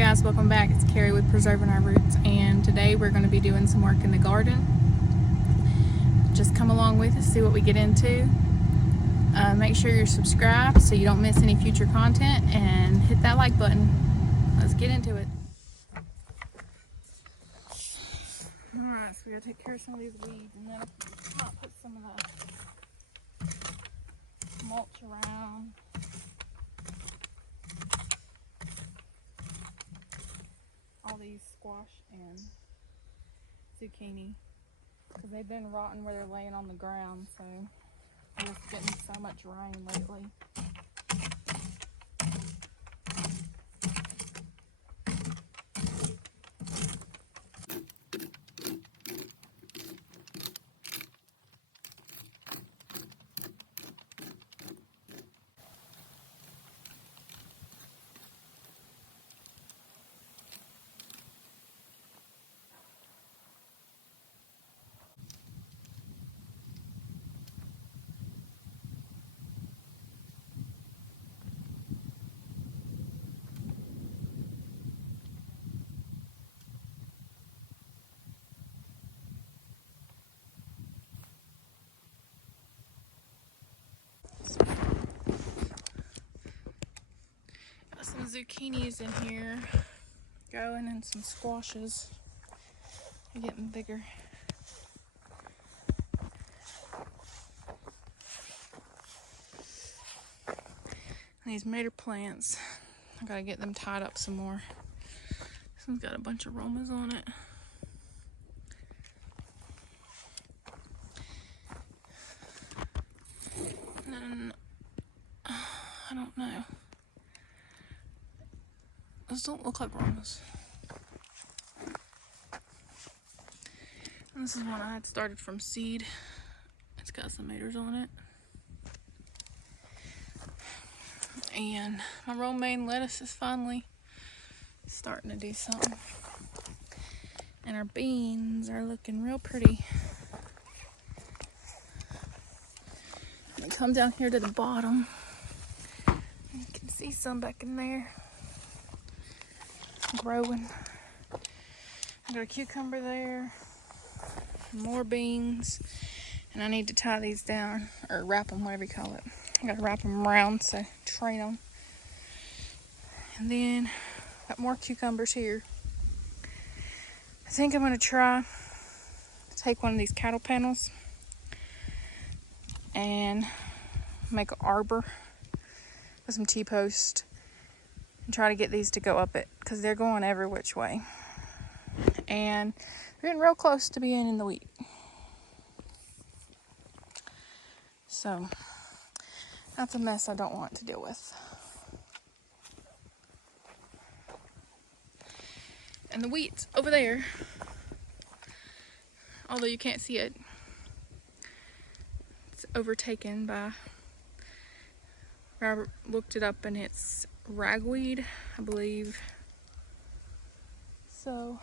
guys, welcome back. It's Carrie with Preserving Our Roots, and today we're going to be doing some work in the garden. Just come along with us, see what we get into. Make sure you're subscribed so you don't miss any future content, and hit that like button. Let's get into it. Alright, so we gotta take care of some of these weeds, and then I'll put some of the mulch around. All these squash and zucchini, because they've been rotting where they're laying on the ground, so they're just getting so much rain lately. Got some zucchinis in here growing, and some squashes. They're getting bigger. These mater plants, I gotta get them tied up some more. This one's got a bunch of aromas on it. And then, I don't know. Those don't look like aromas. And this is one I had started from seed. It's got some maters on it. And my romaine lettuce is finally starting to do something. And our beans are looking real pretty. And they come down here to the bottom. You can see some back in there growing. I got a cucumber there, more beans, and I need to tie these down, or wrap them, whatever you call it. I gotta wrap them around so train them. And then got more cucumbers here. I think I'm gonna try to take one of these cattle panels and make an arbor with some T-post and try to get these to go up it, because they're going every which way. And we're getting real close to being in the wheat. So that's a mess I don't want to deal with. And the wheat's over there, although you can't see it. It's overtaken by, Robert looked it up, and it's ragweed, I believe. So,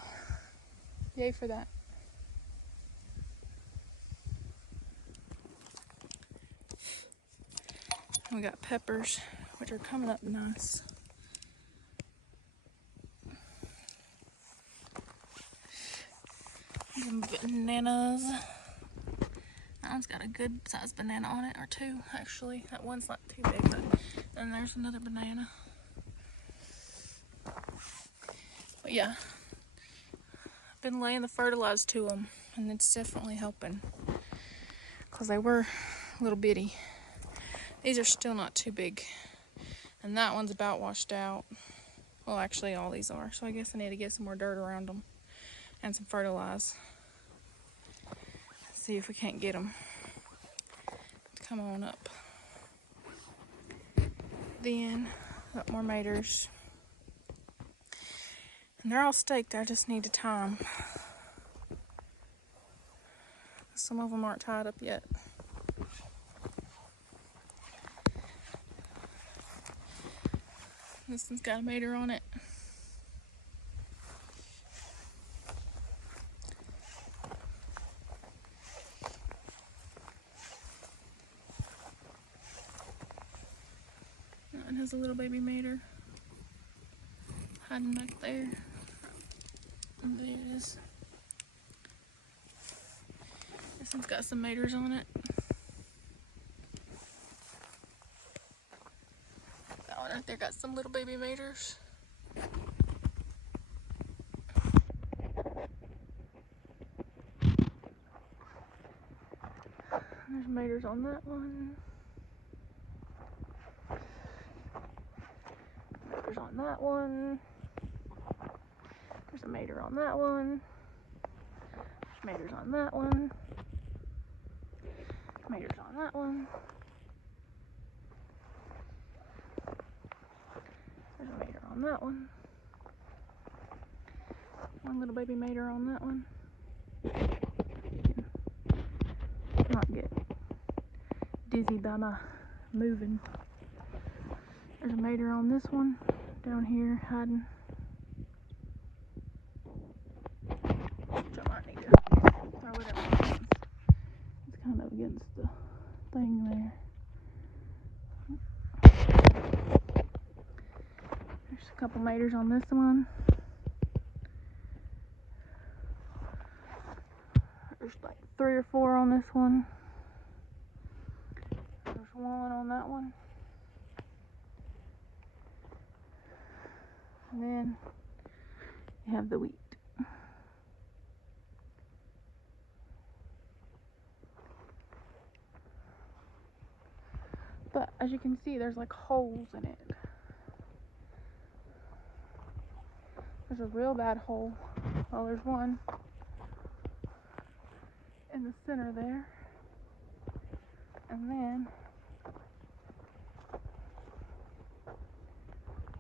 yay for that. We got peppers, which are coming up nice. Some bananas. That one's got a good sized banana on it, or two actually. That one's not too big, but then there's another banana. But yeah, I've been laying the fertilizer to them, and it's definitely helping, because they were a little bitty. These are still not too big, and that one's about washed out. Well, actually all these are, so I guess I need to get some more dirt around them and some fertilizer. See if we can't get them to come on up. Then got more maters, and they're all staked. I just need to tie them. Some of them aren't tied up yet. This one's got a mater on it. That one has a little baby mater. hiding back there. There it is. This one's got some maters on it. That one right there got some little baby maters. There's maters on that one. Maters on that one. There's a mater on that one. Maters on that one. Maters on that one. There's a mater on that one. One little baby mater on that one. Not get dizzy by my moving. There's a mater on this one down here hiding. Which I might need to throw it up. It's kind of against the thing there. There's a couple maters on this one. There's like 3 or 4 on this one. There's one on that one. And then you have the wheat. But as you can see, there's like holes in it. There's a real bad hole. Well, there's one in the center there. And then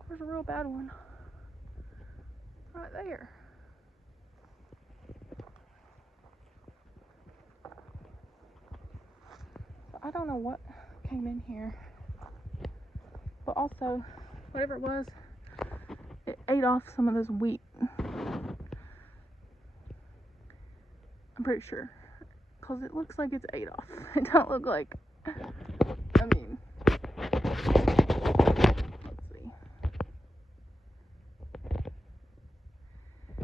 there's a real bad one right there. So I don't know what came in here. But also, whatever it was, it ate off some of this wheat. I'm pretty sure. Because it looks like it's ate off. It don't look like, I mean, let's see.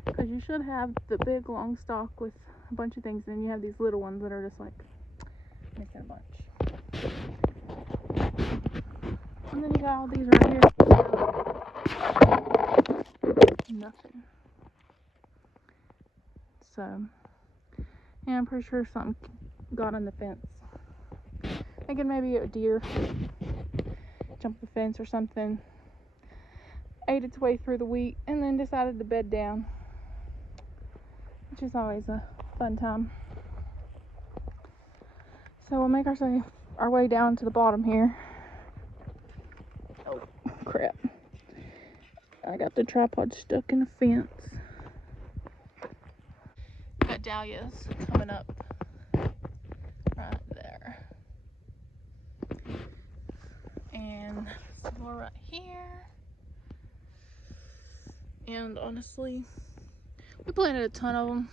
Because you should have the big long stalk with a bunch of things, and then you have these little ones that are just like missing a bunch. And then you got all these right here. Nothing. So, yeah, I'm pretty sure something got on the fence. Thinking maybe a deer jumped the fence or something, ate its way through the wheat, and then decided to bed down, which is always a fun time. So we'll make our way down to the bottom here. Oh, crap. I got the tripod stuck in the fence. Got dahlias coming up right there. And some more right here. And honestly, we planted a ton of them.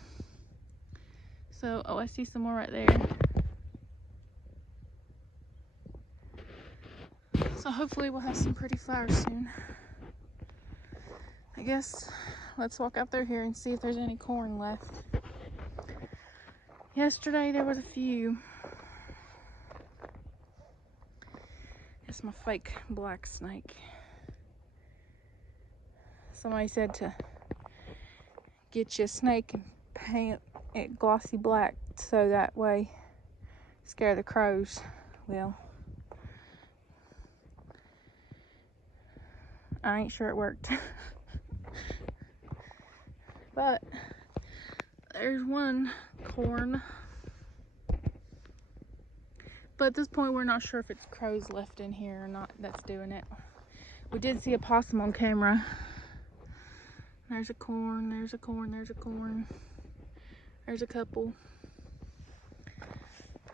So, oh, I see some more right there. So hopefully we'll have some pretty flowers soon. I guess let's walk out there here and see if there's any corn left. Yesterday there was a few. It's my fake black snake. Somebody said to get you a snake and paint it glossy black so that way scare the crows. Well, I ain't sure it worked. But there's one corn. But at this point, we're not sure if it's crows left in here or not that's doing it. We did see a possum on camera. There's a corn, there's a corn, there's a corn. There's a couple.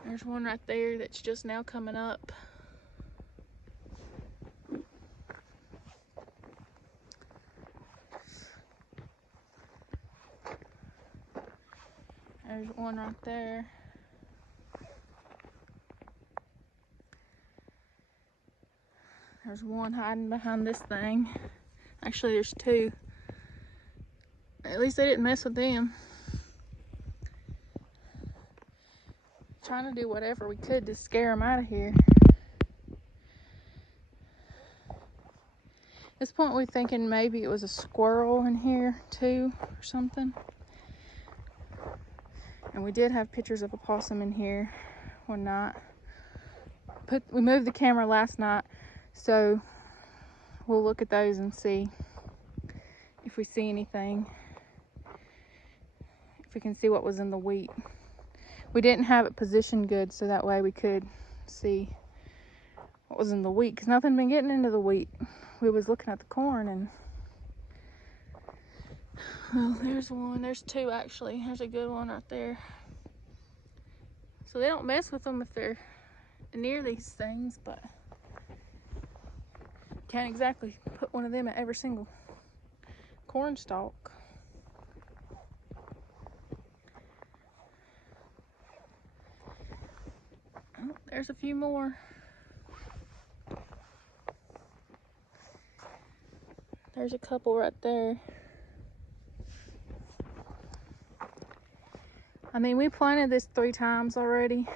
There's one right there that's just now coming up. There's one right there. There's one hiding behind this thing. Actually, there's two. At least they didn't mess with them. Trying to do whatever we could to scare them out of here. At this point, we're thinking maybe it was a squirrel in here too, or something. And we did have pictures of a possum in here one night. We moved the camera last night, so we'll look at those and see if we see anything. If we can see what was in the wheat. We didn't have it positioned good, so that way we could see what was in the wheat, because nothing been getting into the wheat. We was looking at the corn, and oh, there's one. There's two actually. There's a good one right there. So they don't mess with them if they're near these things, but can't exactly put one of them at every single corn stalk. Oh, there's a few more. There's a couple right there. I mean, we planted this 3 times already.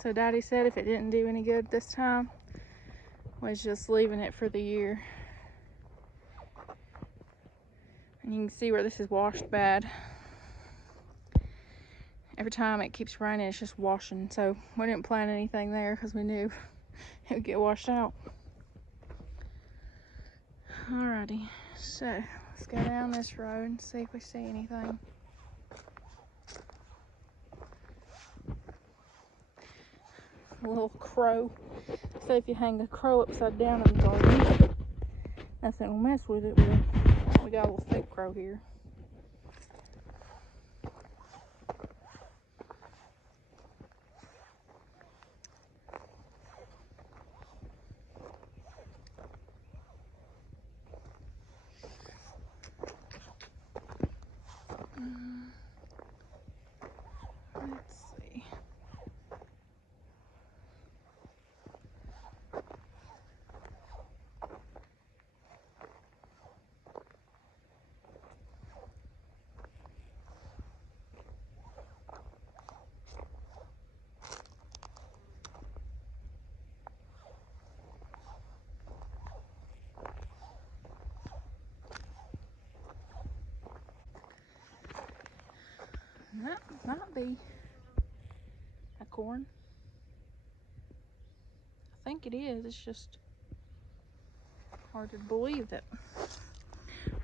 So Daddy said if it didn't do any good this time, was just leaving it for the year. And you can see where this is washed bad. Every time it keeps raining, it's just washing. So we didn't plant anything there because we knew it would get washed out. Alrighty, so let's go down this road and see if we see anything. A little crow. So if you hang a crow upside down in the garden, nothing will mess with it. We got a little fake crow here. Let's see. That might be a corn. I think it is. It's just hard to believe that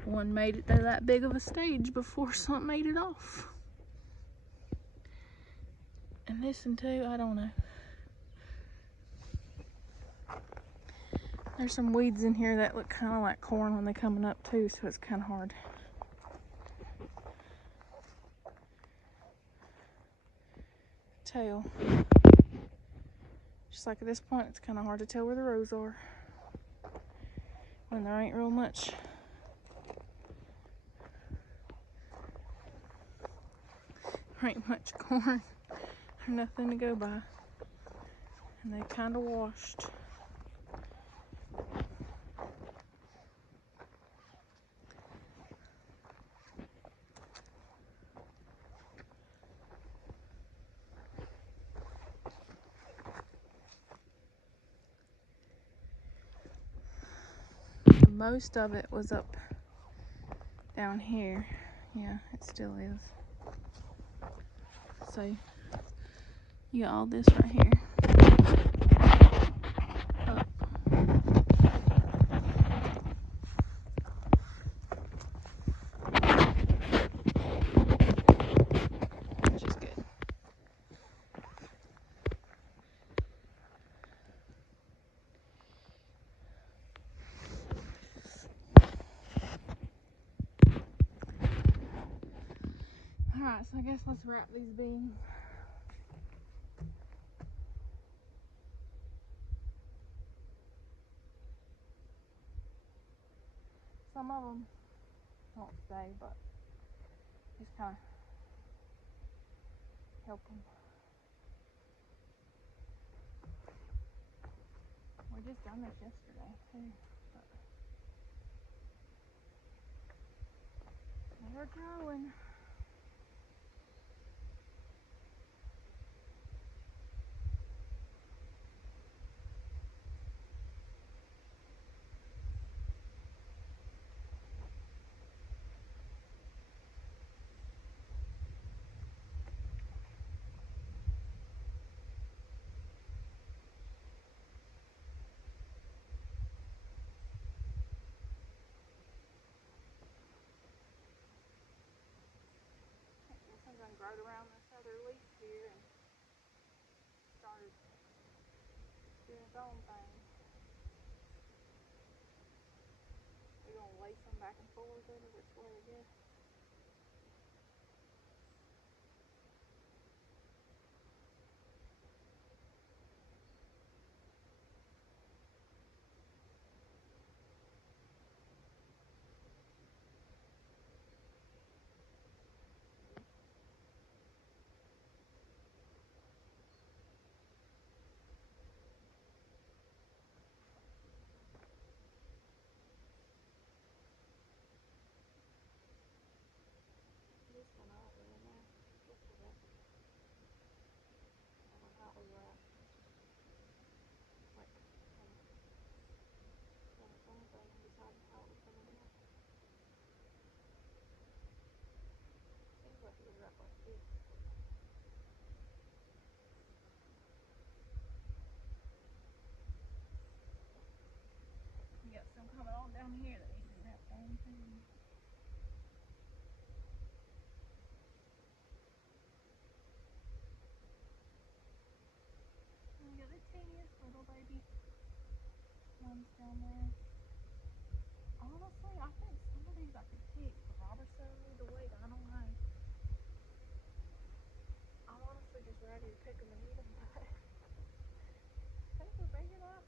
one made it to that big of a stage before something ate it off. And this one too, I don't know. There's some weeds in here that look kind of like corn when they're coming up too, so it's kind of hard. Tell. Just like at this point, it's kind of hard to tell where the rows are when there ain't real much. There ain't much corn or nothing to go by, and they kind of washed. Most of it was up down here. Yeah, it still is. So you got all this right here. Up. Which is good. Alright, so I guess let's wrap these beans. Some of them won't stay, but just kind of help them. We just done this yesterday too. But we're going. I'm going to grow around this other leaf here and start doing its own thing. We're going to lace them back and forth over which way to go. This one I don't really know. What's it at? I don't know how we were at. Like, on its own thing and decided how it was going to go. Seems like it was right like this. You got some coming on down here that needs to do that same thing. And we got the teeniest little baby ones down there. Honestly, I think some of these I could pick. The Robertson need to wait. I don't know. I'm honestly just ready to pick them and eat them, but I think we'll figure it out.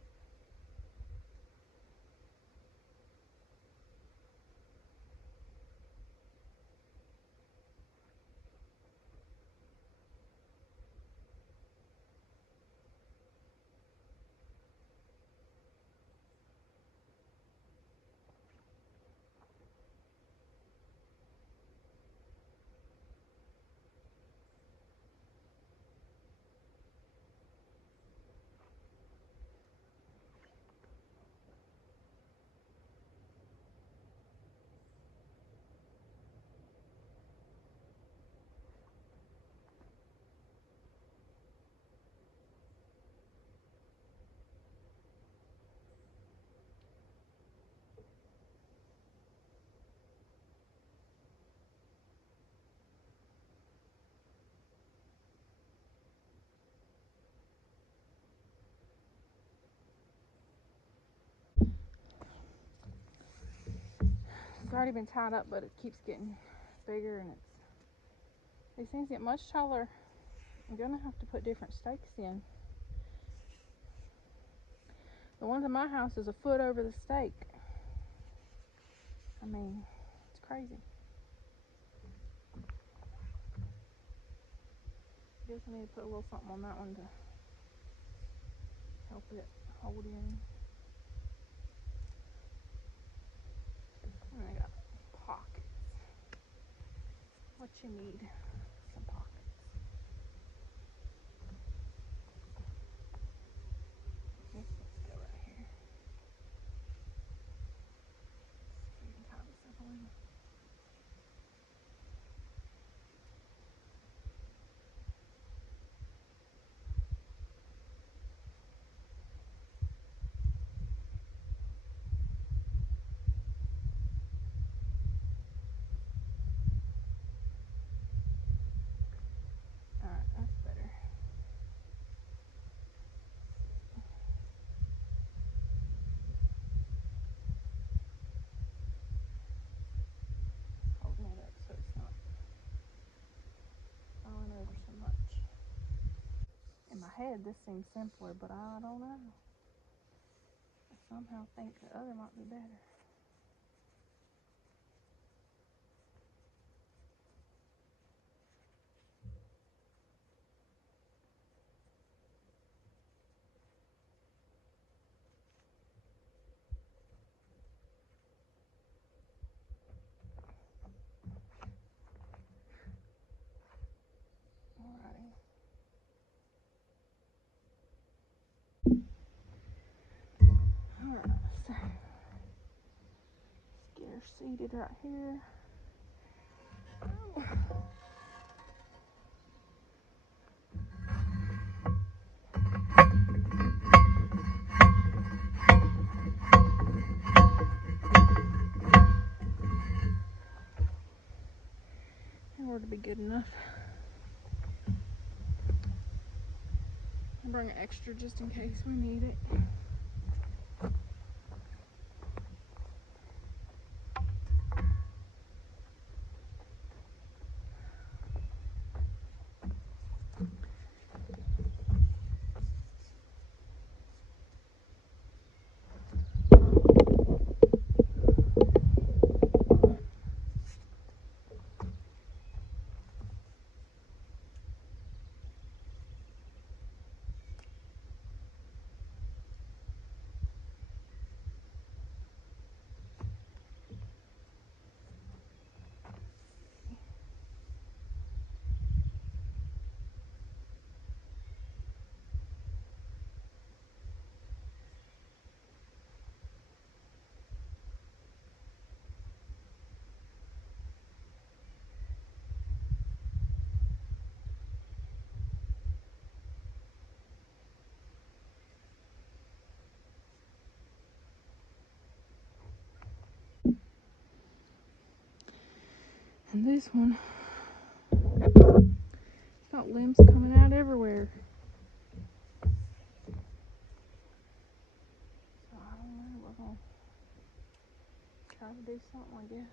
It's already been tied up, but it keeps getting bigger, and these things get much taller. I'm gonna have to put different stakes in. The ones in my house is a foot over the stake. I mean, it's crazy. I guess I need to put a little something on that one to help it hold in. And I got pockets. What you need, some pockets. Let's go right here. So you can tie this up a little. Alright, that's better. Holding it up so it's not falling over so much. In my head, this seems simpler, but I don't know. I somehow think the other might be better. So, let's get her seated right here. Oh. That ought to be good enough. I'll bring an extra just in case we need it. And this one, it's got limbs coming out everywhere. So I don't know, we're gonna try to do something, I guess.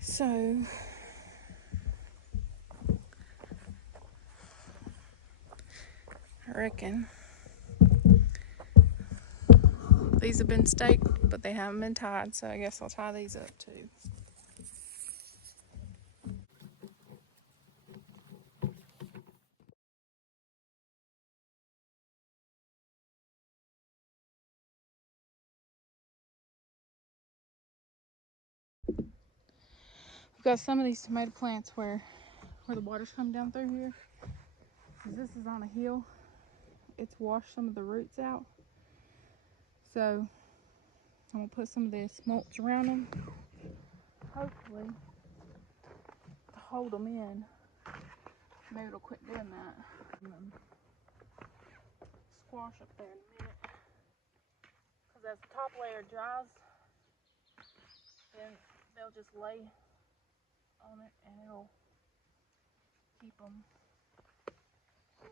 So I reckon these have been staked, but they haven't been tied, so I guess I'll tie these up too. We've got some of these tomato plants where the water's come down through here. This is on a hill. It's washed some of the roots out. So I'm gonna put some of this mulch around them, hopefully to hold them in. Maybe it'll quit doing that. Squash up there in a minute. Because as the top layer dries, then they'll just lay on it and it'll keep them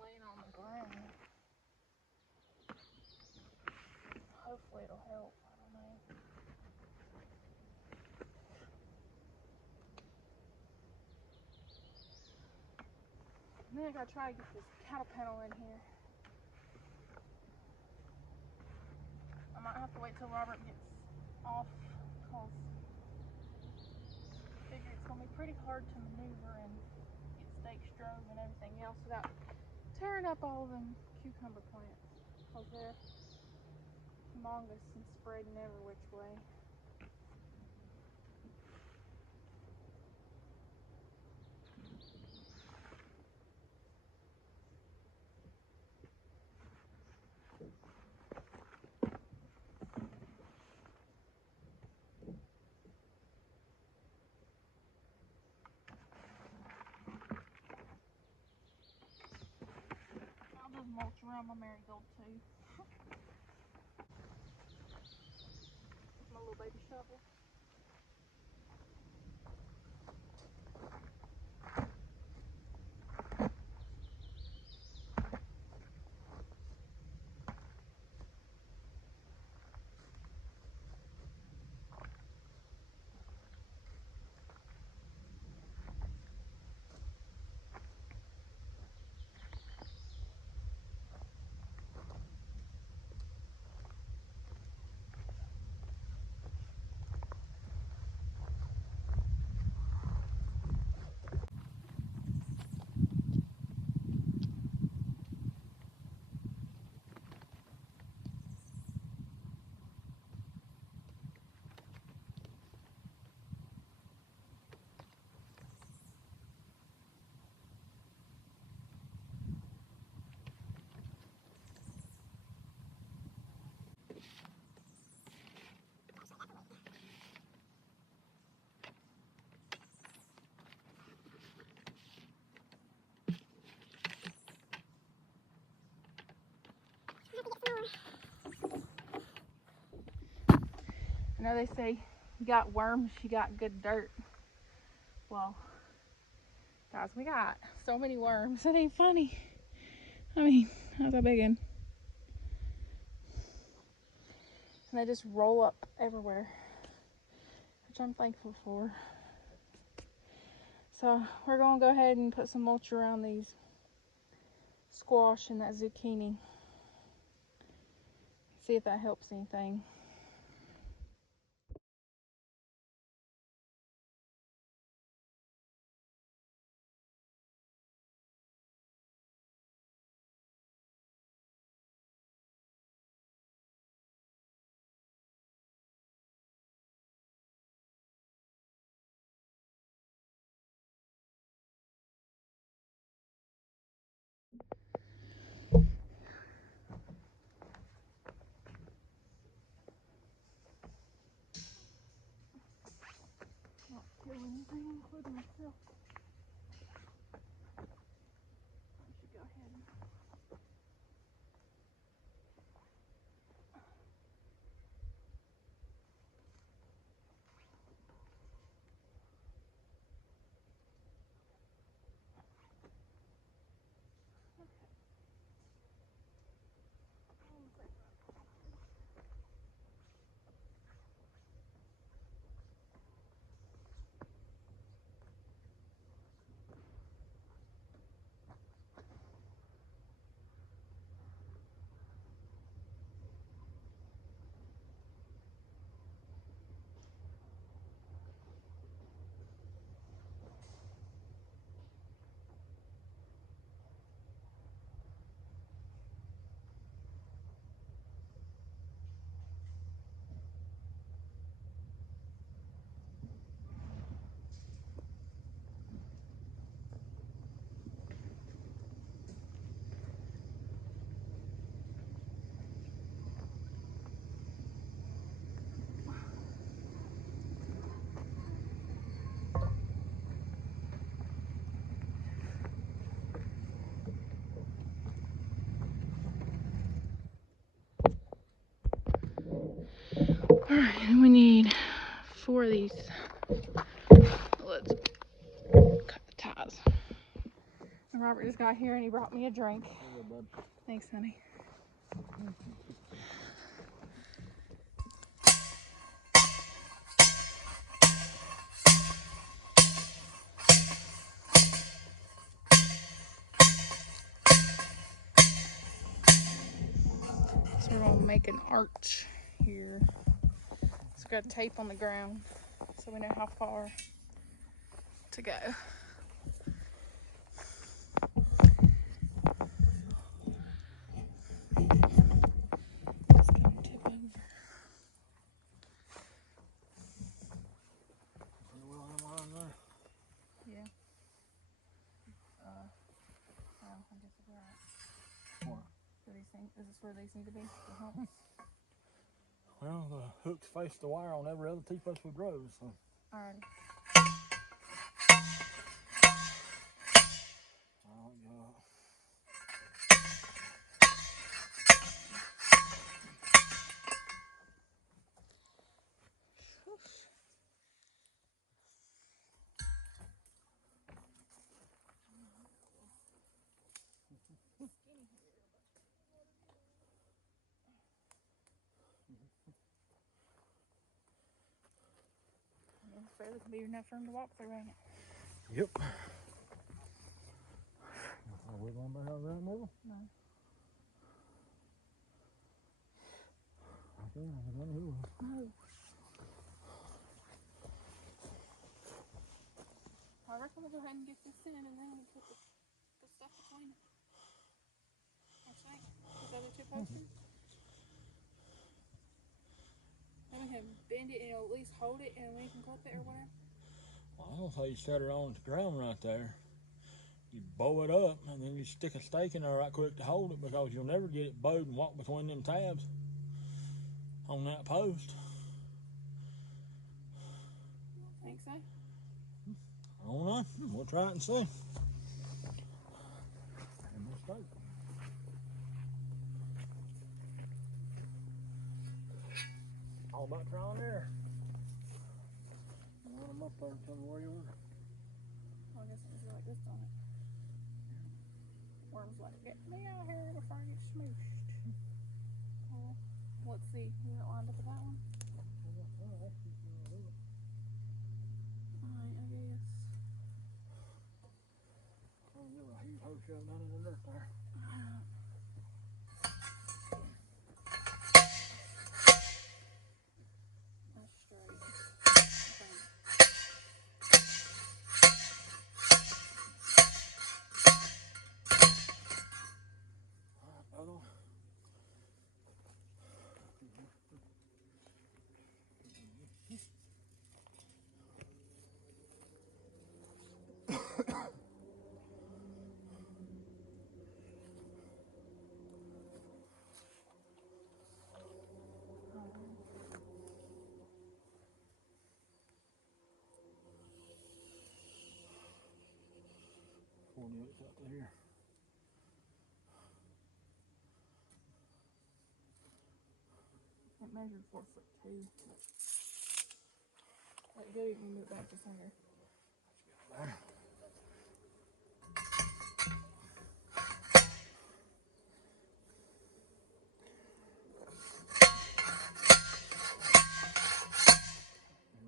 laying on the ground. Hopefully it'll help. I don't know. And then I gotta try to get this cattle panel in here. I might have to wait till Robert gets off because I figure it's gonna be pretty hard to maneuver and get stakes drove and everything else without tearing up all of them cucumber plants because they're humongous and spreading every which way. I'll just mulch around my marigold too. With my little baby shovel. know they say you got worms, you got good dirt. Well, guys, we got so many worms. It ain't funny. I mean, how's that big one? And they just roll up everywhere, which I'm thankful for. So we're gonna go ahead and put some mulch around these squash and that zucchini. See if that helps anything. Not kill anything, including myself. I should go ahead and alright, and we need 4 of these. Let's cut the ties. And Robert just got here and he brought me a drink. Hello, bud. Thanks, honey. So we're gonna make an arch here. So we got tape on the ground so we know how far to go. It's gonna tip over. Yeah. I guess it's right. What? Do these things, is this where these need to be? The humps? Well, the hooks face the wire on every other T-post we drove, so. Alrighty. Oh, God. Fairly can be enough for him to walk through, ain't it? Yep. Are we going back out that middle? No. Okay, I got here. No. I reckon we'll go ahead and get this in and then we'll put the stuff between it. What you think? Those other 2 posters? Then we can bend it and it'll at least hold it and we can clip it or whatever. Well, I don't think you set it on the ground right there. You bow it up and then you stick a stake in there right quick to hold it because you'll never get it bowed and walk between them tabs on that post. Think so? I don't know. We'll try it and see. And mistake. all about trial and error. Line them up there and tell me where you want. Well, I guess it was like this on it. Worm's like, get me out of here before I get smooshed. Well, let's see. You got lined up with that one? Alright, I guess. Oh, you're a huge hole shoved down in the dirt there. That's straight. Alright, other one. Pull the oats out to here. It measured 4'2". Like, good, you can move it back to center. There.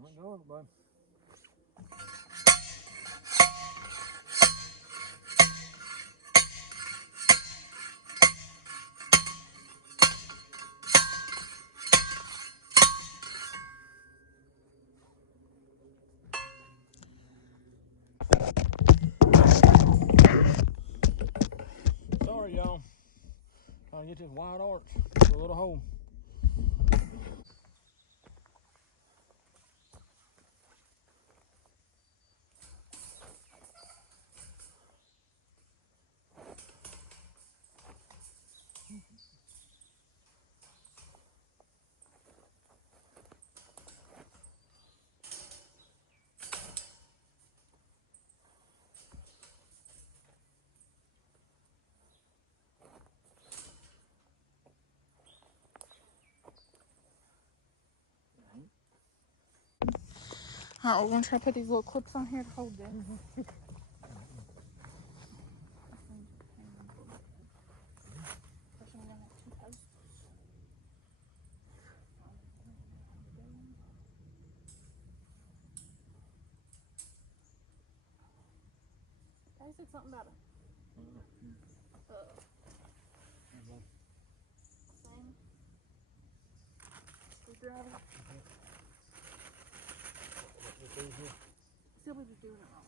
Let go of it, bud. Sorry, y'all. Trying to get this wide arch with a little hole. Alright, we're gonna try to put these little clips on here to hold this. I said something about a thing. Screwdriver. Still be just doing it wrong.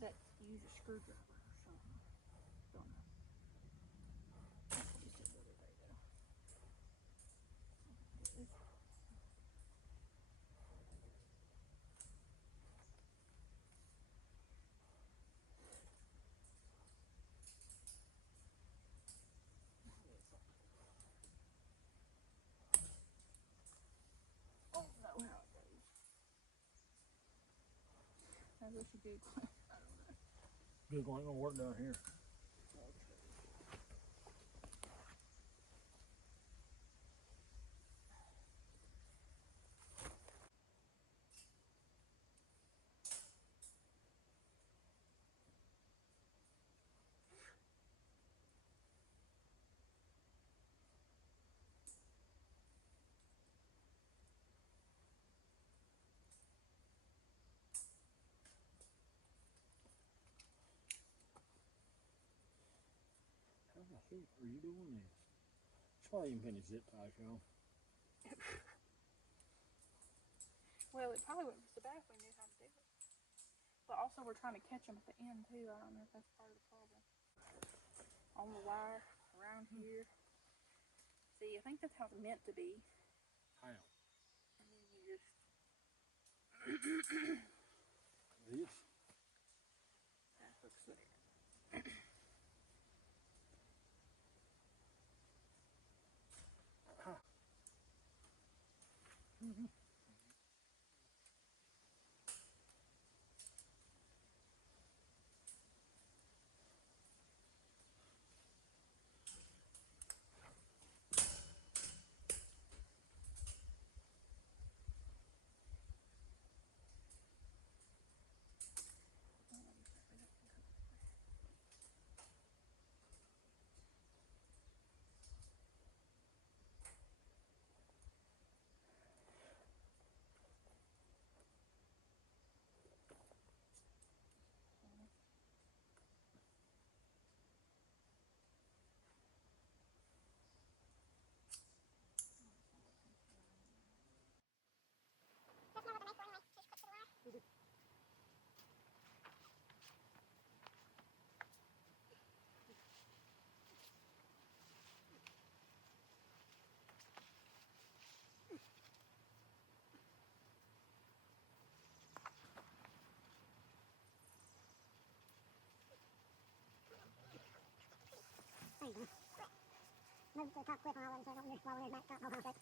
That use a screwdriver or something. Don't know. Just a little bit though. Oh no, how it goes. I wish you did. I don't know. Google ain't gonna work down here. How the heck are you doing this? That's why you invented zip ties, y'all. Well, it probably wouldn't be so bad if we knew how to do it. But also, we're trying to catch them at the end too. I don't know if that's part of the problem. On the wire, around here. See, I think that's how it's meant to be. How? And then you just. This? That hook's there. Huh. the top clip on all of them, so I don't just blow it back top whole house.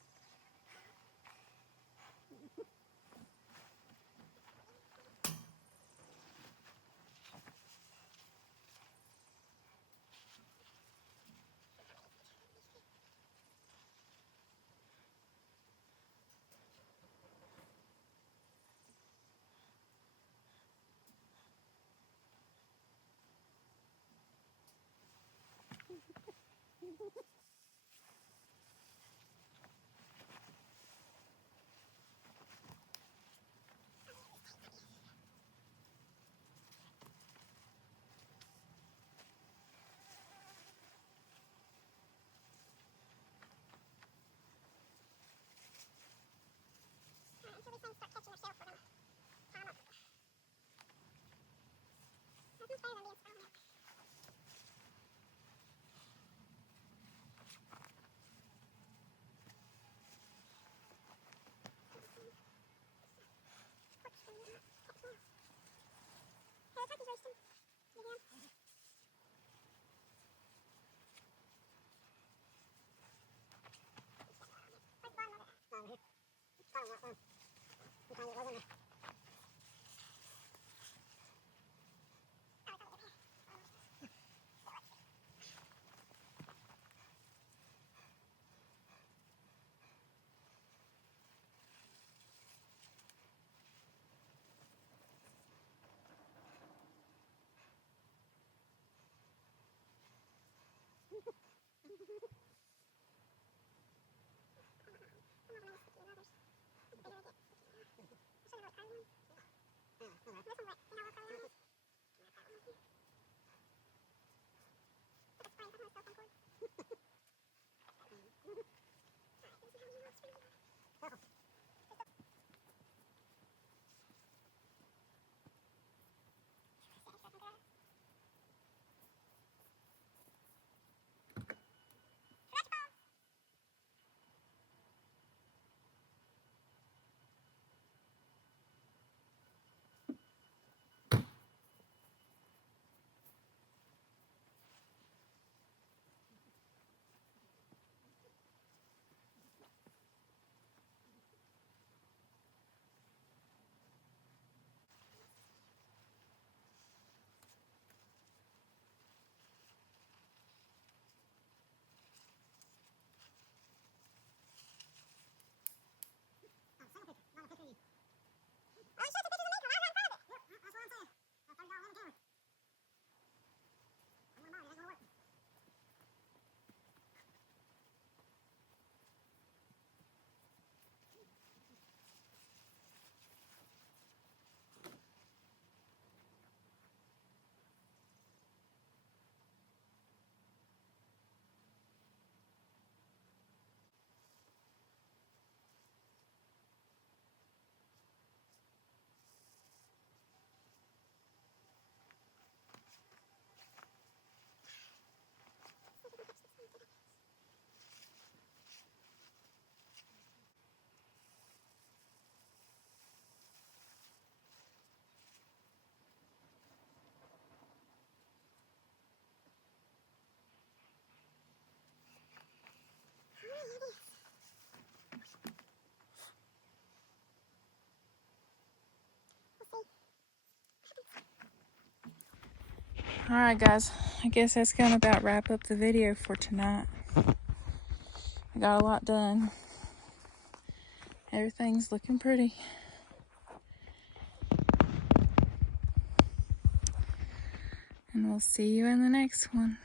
Until these things start catching their shelf, we're gonna tie them up. Nothing's better than being thrown out. Hey, the turkey's roasting. Again. Where's the bottom of it? Over here. Bottom of that one. You find it was in there. Alright guys, I guess that's gonna about wrap up the video for tonight. I got a lot done. Everything's looking pretty. And we'll see you in the next one.